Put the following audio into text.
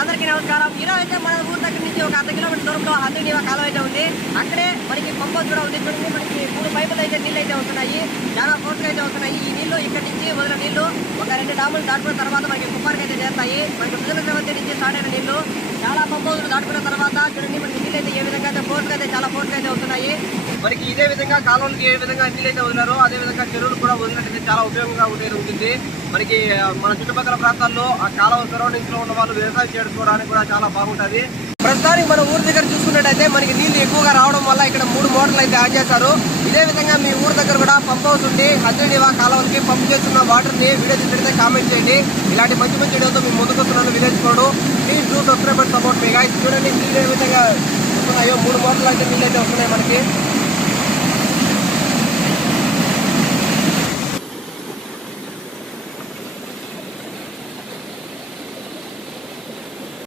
అందరికీ నమస్కారం. ఈరోజు అయితే మన ఊరు దగ్గర నుంచి ఒక 1/2 కిలోమీటర్ దూరంలో హంద్రీనీవా కాలువ అయితే ఉంది. అక్కడే మనకి పంప్ హౌస్ కూడా ఉంది. చూడండి, మనకి 3 పైపులు అయితే నీళ్ళు అయితే వస్తున్నాయి. చాలా ఫోర్స్గా అయితే వస్తున్నాయి. ఈ నీళ్లు ఇక్కడి నుంచి వదిలిన నీళ్లు ఒక 2 డాములు దాటుకున్న తర్వాత మనకి కుప్పానికి అయితే చేస్తాయి. మనకి సుజలద్రవంతి నుంచి స్టార్ట్ అయిన నీళ్లు చాలా పంప్ హౌస్లు దాటుకున్న తర్వాత చూడండి మనకి నీళ్ళు అయితే ఏ విధంగా అయితే ఫోర్స్గా అయితే చాలా ఫోర్స్గా అయితే వస్తున్నాయి. మనకి ఇదే విధంగా కాలువలకి ఏ విధంగా నీళ్ళు అయితే వదిలారో అదే విధంగా చెరువులు కూడా వదిలినట్టయితే చాలా ఉపయోగంగా ఉంటుంది. మనకి మన చుట్టుపక్కల ప్రాంతాల్లో ఆ కాలువ సరౌండింగ్స్ లో ఉన్న వాళ్ళు వ్యవసాయం చేసుకోవడానికి కూడా చాలా బాగుంటుంది. ప్రస్తుతానికి మన ఊరి దగ్గర చూసుకున్నట్టయితే మనకి నీళ్లు ఎక్కువగా రావడం వల్ల ఇక్కడ 3 మోటార్లు అయితే ఆన్ చేశారు. ఇదే విధంగా మీ ఊరి దగ్గర కూడా పంప్ హౌస్ ఉండి హంద్రీనీవా కాలువకి పంప్ చేస్తున్న వాటర్ ని వీడియో తీసినట్టయితే కామెంట్ చేయండి. ఇలాంటి మంచి మంచి వీడియోతో మేము ముందుకు వస్తున్నాను. Village code please do subscribe and support me guys. చూడండి నీళ్ళు ఏ విధంగా వస్తున్నాయో 3 మోటార్లు అయితే నీళ్ళు అయితే వస్తున్నాయి మనకి.